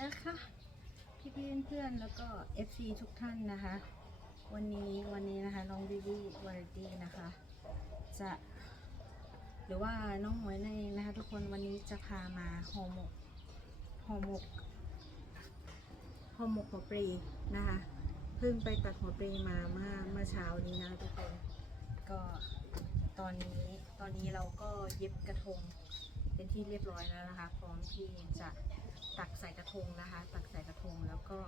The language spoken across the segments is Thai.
นะคะพี่พี่เพื่อนๆแล้วก็ FC ทุกท่านนะคะ วันนี้วันนี้นะคะน้องวิวีวาไรตี้นะคะ จะ หรือว่าน้องหมวยในนเองนะคะทุกคนวันนี้จะพามาห่อหมกห่อหมกห่อหมกหัวปรีนะคะเพิ่งไปตัดหัวปรีมาเมื่อเมื่อเช้านี้นะทุกคนก็ตอนนี้ตอนนี้เราก็เย็บกระทงเป็นที่เรียบร้อยแล้วนะคะ พร้อมที่จะ ตักใส่กระทงนะคะ ตักใส่กระทงแล้วก็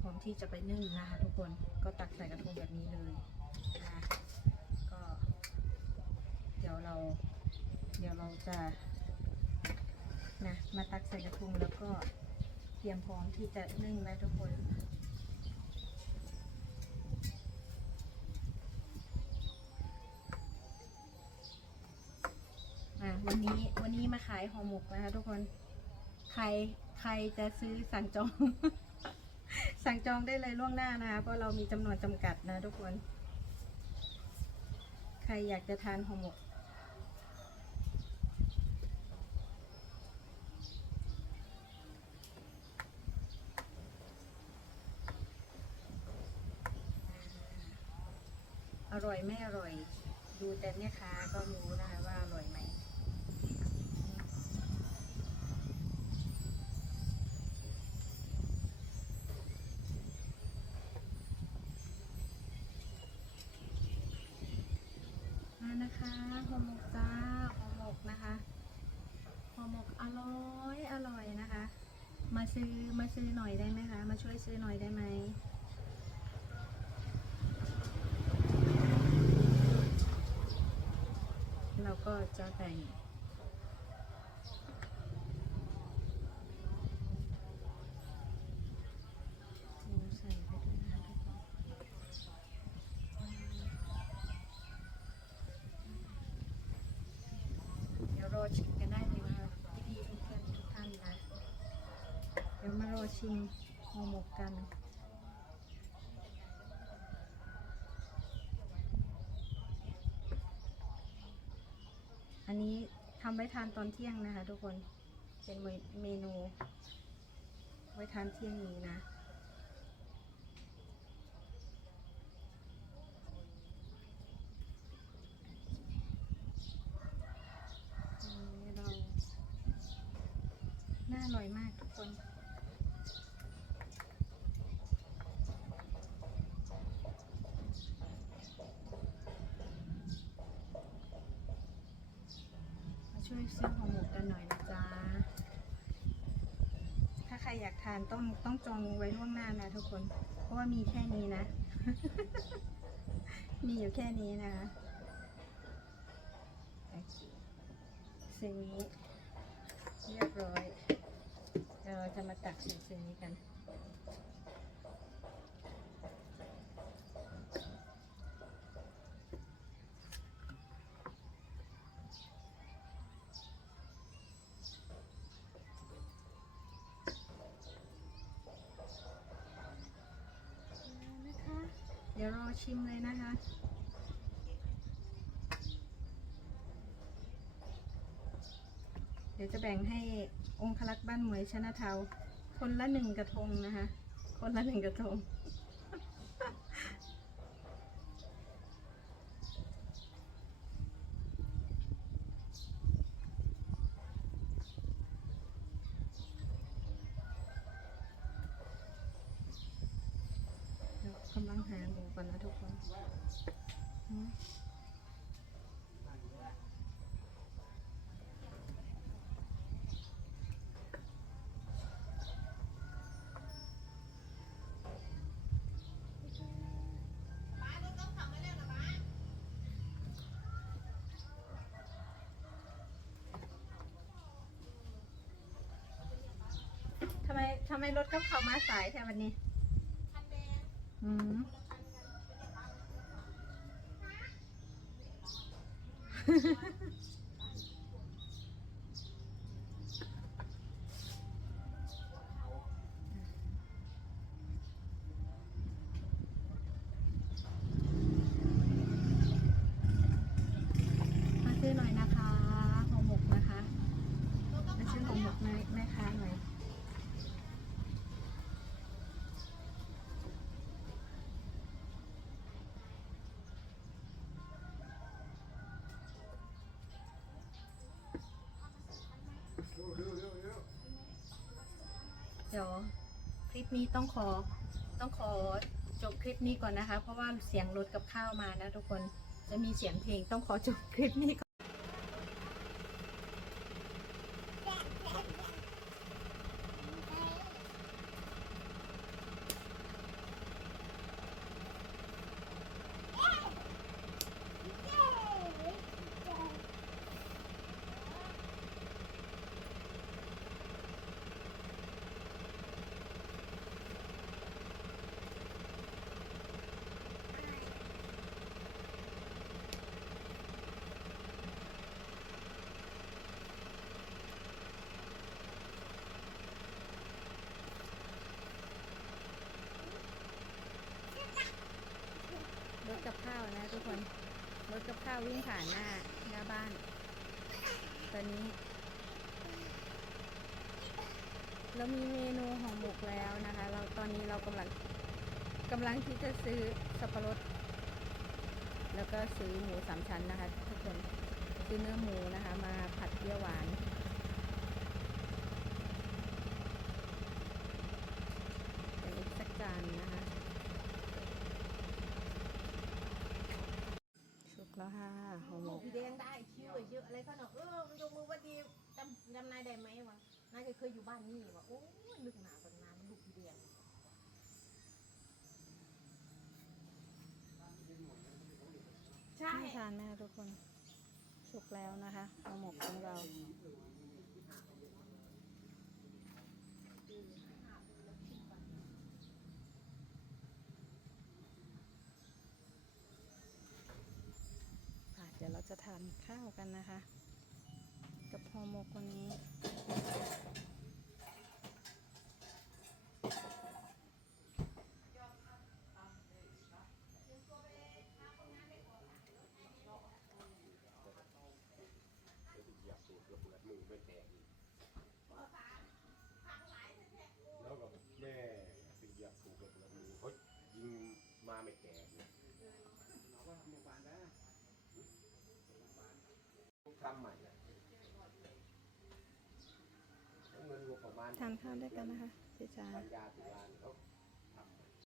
พร้อมที่จะไปนึ่งนะคะ ทุกคนก็ตักใส่กระทงแบบนี้เลยนะคะก็เดี๋ยวเรา เดี๋ยวเราจะนะมาตักใส่กระทงแล้วก็เตรียมพร้อมที่จะนึ่งแล้วทุกคนวันนี้วันนี้มาขายห่อหมกนะคะทุกคน ใครใครจะซื้อสั่งจอง สั่งจองได้เลยล่วงหน้านะคะ เพราะเรามีจำนวนจำกัดนะทุกคน ใครอยากจะทานห่อหมกอร่อยไม่อร่อย ดูแต่แม่ค้าก็รู้นะ นะคะห่อหมกจ้าห่อหมกนะคะห่อหมกอร่อยอร่อยนะคะ มาซื้อมาซื้อหน่อยได้ไหมคะ มาช่วยซื้อหน่อยได้ไหมเราก็จะแบ่งหมูใส่ไปด้วยนะทุกคนเดี๋ยว รอชิมกันได้เลยนะคะพี่ๆเพื่อนๆทุกท่านนะ เดี๋ยวมารอชิมห่อหมกกันอันนี้ทำไว้ทานตอนเที่ยงนะคะทุกคน เป็นเมนู ไว้ทานเที่ยงนี้นะ อันนี้เรา น่าอร่อยมากทุก คนมาช่วยซื้อห่อหมกกันหน่อยนะจ๊ะ ถ้าใครอยากทานต้องต้องจองไว้ล่วงหน้านะทุกคน เพราะว่ามีแค่นี้นะ มีอยู่แค่นี้นะคะโอเคสิ่งนี้เรียบร้อยเดี๋ยวเรา จะมาตักใส่สิ่งนี้กันนะคะเดี๋ยวรอชิมเลยนะคะ ดี๋ยวจะแบ่งให้องคลักษ์บ้านหมวยชนะเทาคนละหนึ่งกระทงนะคะ คนละหนึ่งกระทง กำลังหาหมูก่อนนะทุกคน ไมทำไมรถกับเขามาสายแท่วันนี้อืม นี้ต้องขอต้องขอจบคลิปนี้ก่อนนะคะ เพราะว่าเสียงรถกับข้าวมานะทุกคนจะมีเสียงเพลงต้องขอจบคลิปนี้ก่อน กับข้าวนะทุกคนรถกับข้าววิ่งผ่านหน้าหน้าบ้าน ตอนนี้ เรามีเมนูของหมกแล้วนะคะ เราตอนนี้เรากำลังกำลังที่จะซื้อสับปะรด แล้วก็ซื้อหมูสามชั้นนะคะ ทุกคนซื้อเนื้อหมูนะคะ มาผัดเปรี้ยวหวานเป็นอีกสักจานนะคะ สุก แล้วค่ะห่อหมกพี่แดงได้คิวเยอะอะไรเขาเนาะเออมันยกมือว่าดีจำจำนายได้ไหมวะนายก็เคยอยู่บ้านนี่วะโอ้ยลึกหนาตำนานมันลูกพี่แดงใช่น่าทานไหมคะทุกคนสุกแล้วนะคะห่อหมกของเรา ยวเราจะทานข้าวกันนะคะ กับห่อหมกวันนี้แล้วก็แม่ไปเหยียบถูกระเบิดมือเขายิง ทำใหม่อะเงินงบประมาณทานข้าวด้วยกันนะคะพี่จ๋า ปัญญาตุลาเนี่ยเขา